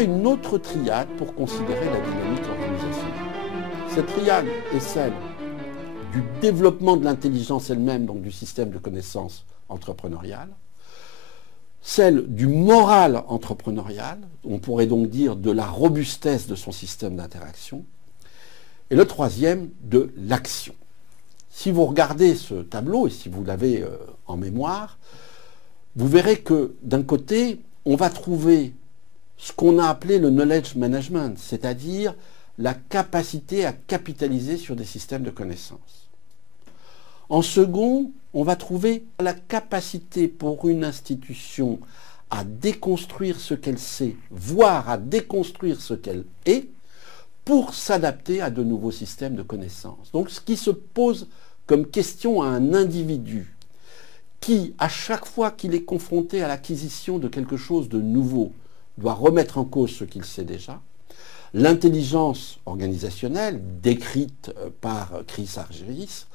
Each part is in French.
a une autre triade pour considérer la dynamique organisationnelle. Cette triade est celle du développement de l'intelligence elle-même, donc du système de connaissances entrepreneurial, celle du moral entrepreneurial, on pourrait donc dire de la robustesse de son système d'interaction, et le troisième, de l'action. Si vous regardez ce tableau, et si vous l'avez en mémoire, vous verrez que d'un côté, on va trouver ce qu'on a appelé le knowledge management, c'est-à-dire la capacité à capitaliser sur des systèmes de connaissances. En second, on va trouver la capacité pour une institution à déconstruire ce qu'elle sait, voire à déconstruire ce qu'elle est, pour s'adapter à de nouveaux systèmes de connaissances. Donc ce qui se pose comme question à un individu qui, à chaque fois qu'il est confronté à l'acquisition de quelque chose de nouveau, doit remettre en cause ce qu'il sait déjà, l'intelligence organisationnelle, décrite par Chris Argyris,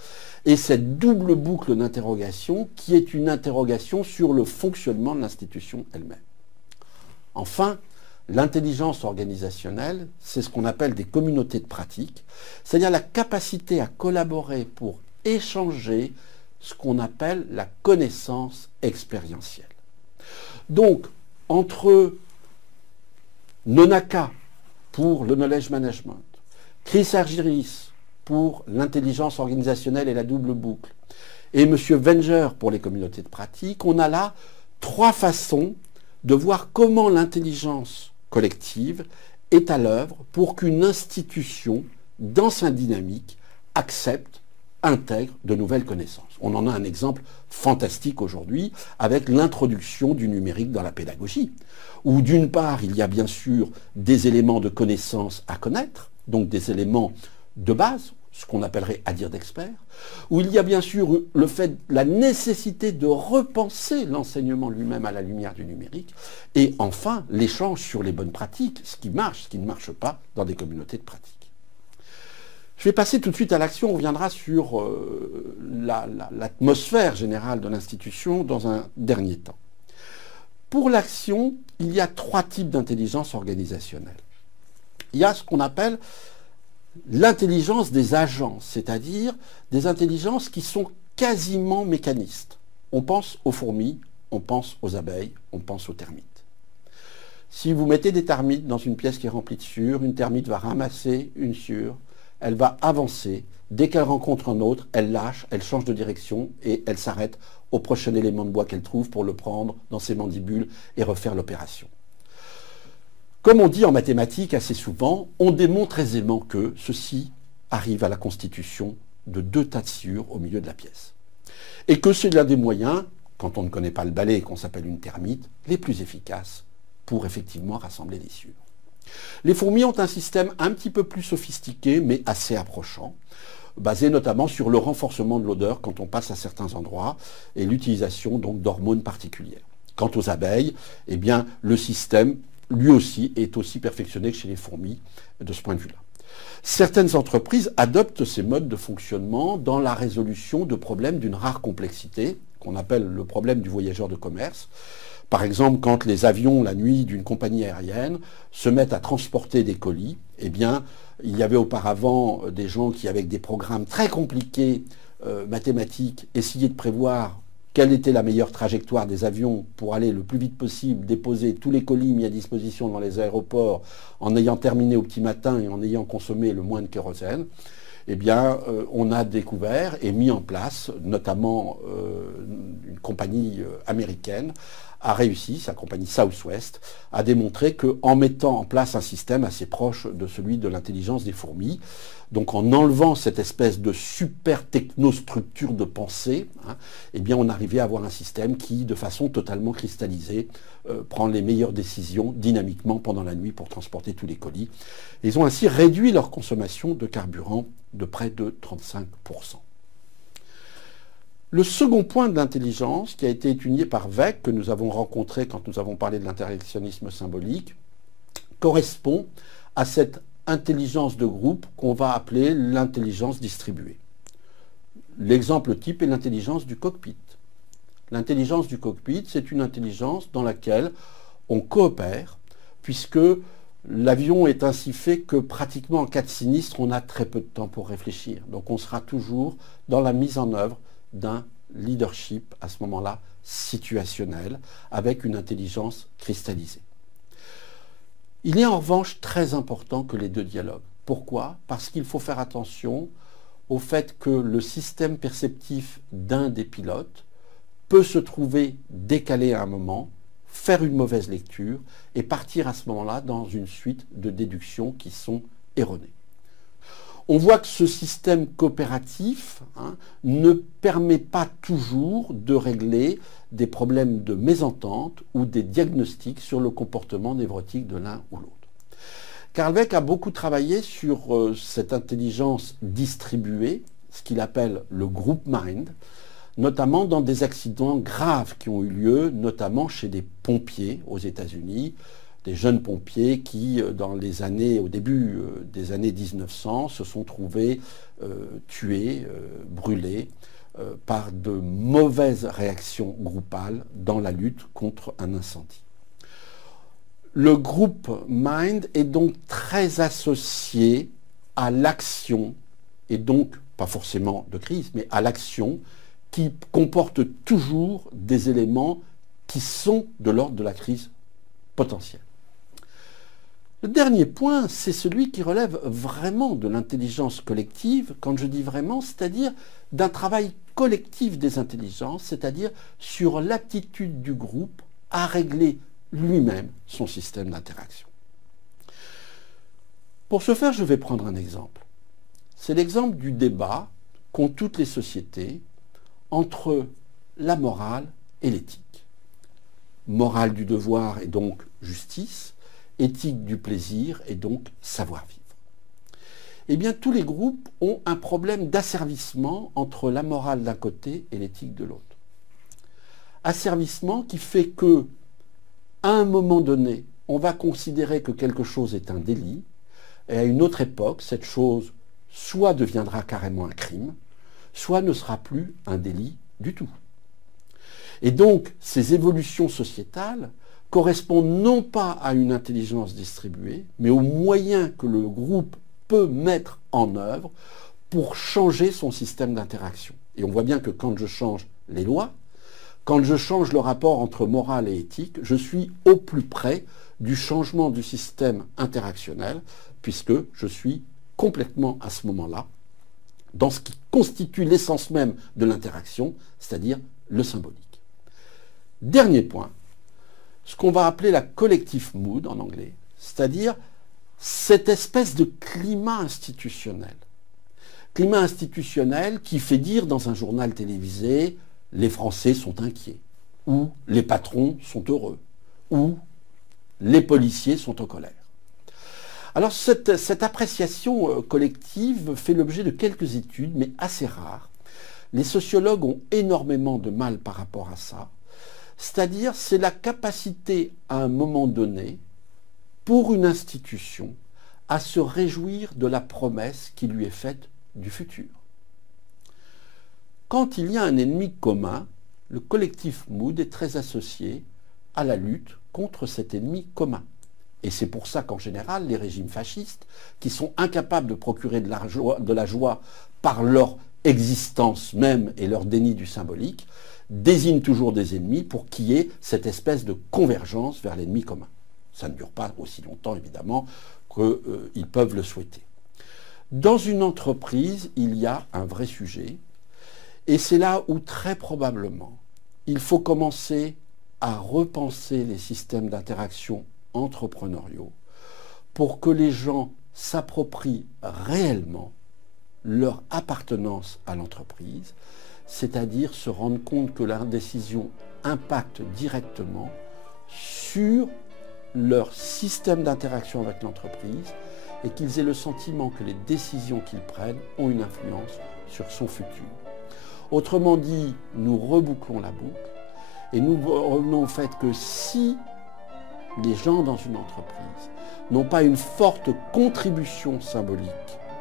est cette double boucle d'interrogation qui est une interrogation sur le fonctionnement de l'institution elle-même. Enfin, l'intelligence organisationnelle, c'est ce qu'on appelle des communautés de pratique, c'est-à-dire la capacité à collaborer pour échanger ce qu'on appelle la connaissance expérientielle. Donc, entre Nonaka pour le knowledge management, Chris Argyris pour l'intelligence organisationnelle et la double boucle, et M. Wenger pour les communautés de pratique, on a là trois façons de voir comment l'intelligence collective est à l'œuvre pour qu'une institution, dans sa dynamique, accepte, intègre de nouvelles connaissances. On en a un exemple fantastique aujourd'hui avec l'introduction du numérique dans la pédagogie, où d'une part, il y a bien sûr des éléments de connaissances à connaître, donc des éléments de base, ce qu'on appellerait à dire d'experts, où il y a bien sûr la nécessité de repenser l'enseignement lui-même à la lumière du numérique, et enfin l'échange sur les bonnes pratiques, ce qui marche, ce qui ne marche pas dans des communautés de pratique. Je vais passer tout de suite à l'action, on reviendra sur l'atmosphère générale de l'institution dans un dernier temps. Pour l'action, il y a trois types d'intelligence organisationnelle. Il y a ce qu'on appelle l'intelligence des agents, c'est-à-dire des intelligences qui sont quasiment mécanistes. On pense aux fourmis, on pense aux abeilles, on pense aux termites. Si vous mettez des termites dans une pièce qui est remplie de sueur, une termite va ramasser une sueur, elle va avancer. Dès qu'elle rencontre un autre, elle lâche, elle change de direction et elle s'arrête au prochain élément de bois qu'elle trouve pour le prendre dans ses mandibules et refaire l'opération. Comme on dit en mathématiques assez souvent, on démontre aisément que ceci arrive à la constitution de deux tas de sciures au milieu de la pièce. Et que c'est l'un des moyens, quand on ne connaît pas le balai et qu'on s'appelle une termite, les plus efficaces pour effectivement rassembler les sciures. Les fourmis ont un système un petit peu plus sophistiqué, mais assez approchant, basé notamment sur le renforcement de l'odeur quand on passe à certains endroits et l'utilisation donc d'hormones particulières. Quant aux abeilles, eh bien, le système, lui aussi, est aussi perfectionné que chez les fourmis de ce point de vue-là. Certaines entreprises adoptent ces modes de fonctionnement dans la résolution de problèmes d'une rare complexité, qu'on appelle le problème du voyageur de commerce. Par exemple, quand les avions, la nuit, d'une compagnie aérienne se mettent à transporter des colis, eh bien, il y avait auparavant des gens qui, avec des programmes très compliqués, mathématiques, essayaient de prévoir quelle était la meilleure trajectoire des avions pour aller le plus vite possible, déposer tous les colis mis à disposition dans les aéroports en ayant terminé au petit matin et en ayant consommé le moins de kérosène. Eh bien, on a découvert et mis en place, notamment une compagnie américaine, a réussi, sa compagnie Southwest, à démontrer qu'en mettant en place un système assez proche de celui de l'intelligence des fourmis, donc en enlevant cette espèce de super technostructure de pensée, eh bien on arrivait à avoir un système qui, de façon totalement cristallisée, prend les meilleures décisions dynamiquement pendant la nuit pour transporter tous les colis. Ils ont ainsi réduit leur consommation de carburant de près de 35%. Le second point de l'intelligence, qui a été étudié par Weck, que nous avons rencontré quand nous avons parlé de l'interactionnisme symbolique, correspond à cette intelligence de groupe qu'on va appeler l'intelligence distribuée. L'exemple type est l'intelligence du cockpit. L'intelligence du cockpit, c'est une intelligence dans laquelle on coopère puisque l'avion est ainsi fait que pratiquement en cas de sinistre, on a très peu de temps pour réfléchir. Donc on sera toujours dans la mise en œuvre d'un leadership, à ce moment-là, situationnel, avec une intelligence cristallisée. Il est en revanche très important que les deux dialoguent. Pourquoi? Parce qu'il faut faire attention au fait que le système perceptif d'un des pilotes peut se trouver décalé à un moment, faire une mauvaise lecture et partir à ce moment-là dans une suite de déductions qui sont erronées. On voit que ce système coopératif ne permet pas toujours de régler des problèmes de mésentente ou des diagnostics sur le comportement névrotique de l'un ou l'autre. Carl Dweck a beaucoup travaillé sur cette intelligence distribuée, ce qu'il appelle le group mind, notamment dans des accidents graves qui ont eu lieu, notamment chez des pompiers aux États-Unis, des jeunes pompiers qui, au début des années 1900, se sont trouvés tués, brûlés, par de mauvaises réactions groupales dans la lutte contre un incendie. Le group mind est donc très associé à l'action, et donc pas forcément de crise, mais à l'action qui comporte toujours des éléments qui sont de l'ordre de la crise potentielle. Le dernier point, c'est celui qui relève vraiment de l'intelligence collective. Quand je dis vraiment, c'est-à-dire d'un travail collectif des intelligences, c'est-à-dire sur l'aptitude du groupe à régler lui-même son système d'interaction. Pour ce faire, je vais prendre un exemple. C'est l'exemple du débat qu'ont toutes les sociétés entre la morale et l'éthique. Morale du devoir et donc justice, éthique du plaisir et donc savoir-vivre. Eh bien, tous les groupes ont un problème d'asservissement entre la morale d'un côté et l'éthique de l'autre. Asservissement qui fait que, à un moment donné, on va considérer que quelque chose est un délit, et à une autre époque, cette chose soit deviendra carrément un crime, soit ne sera plus un délit du tout. Et donc, ces évolutions sociétales correspondent non pas à une intelligence distribuée, mais aux moyens que le groupe peut mettre en œuvre pour changer son système d'interaction. Et on voit bien que quand je change les lois, quand je change le rapport entre morale et éthique, je suis au plus près du changement du système interactionnel, puisque je suis complètement à ce moment-là dans ce qui constitue l'essence même de l'interaction, c'est-à-dire le symbolique. Dernier point, ce qu'on va appeler la collective mood en anglais, c'est-à-dire cette espèce de climat institutionnel. Climat institutionnel qui fait dire dans un journal télévisé « les Français sont inquiets » ou « les patrons sont heureux » ou « les policiers sont en colère ». Alors cette appréciation collective fait l'objet de quelques études, mais assez rares. Les sociologues ont énormément de mal par rapport à ça. C'est-à-dire, c'est la capacité à un moment donné, pour une institution, à se réjouir de la promesse qui lui est faite du futur. Quand il y a un ennemi commun, le collectif mood est très associé à la lutte contre cet ennemi commun. Et c'est pour ça qu'en général, les régimes fascistes, qui sont incapables de procurer de la joie par leur existence même et leur déni du symbolique, désignent toujours des ennemis pour qu'il y ait cette espèce de convergence vers l'ennemi commun. Ça ne dure pas aussi longtemps, évidemment, qu'ils peuvent le souhaiter. Dans une entreprise, il y a un vrai sujet, et c'est là où très probablement, il faut commencer à repenser les systèmes d'interaction entrepreneuriaux pour que les gens s'approprient réellement leur appartenance à l'entreprise, c'est-à-dire se rendre compte que leur décision impacte directement sur leur système d'interaction avec l'entreprise et qu'ils aient le sentiment que les décisions qu'ils prennent ont une influence sur son futur. Autrement dit, nous rebouclons la boucle et nous revenons au fait que si les gens dans une entreprise n'ont pas une forte contribution symbolique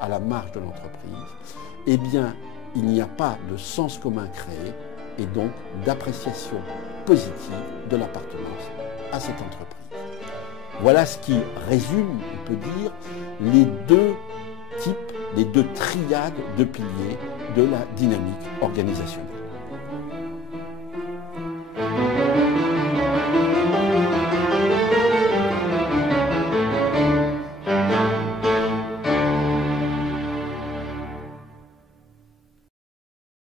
à la marge de l'entreprise, eh bien, il n'y a pas de sens commun créé et donc d'appréciation positive de l'appartenance à cette entreprise. Voilà ce qui résume, on peut dire, les deux types, les deux triades de piliers de la dynamique organisationnelle.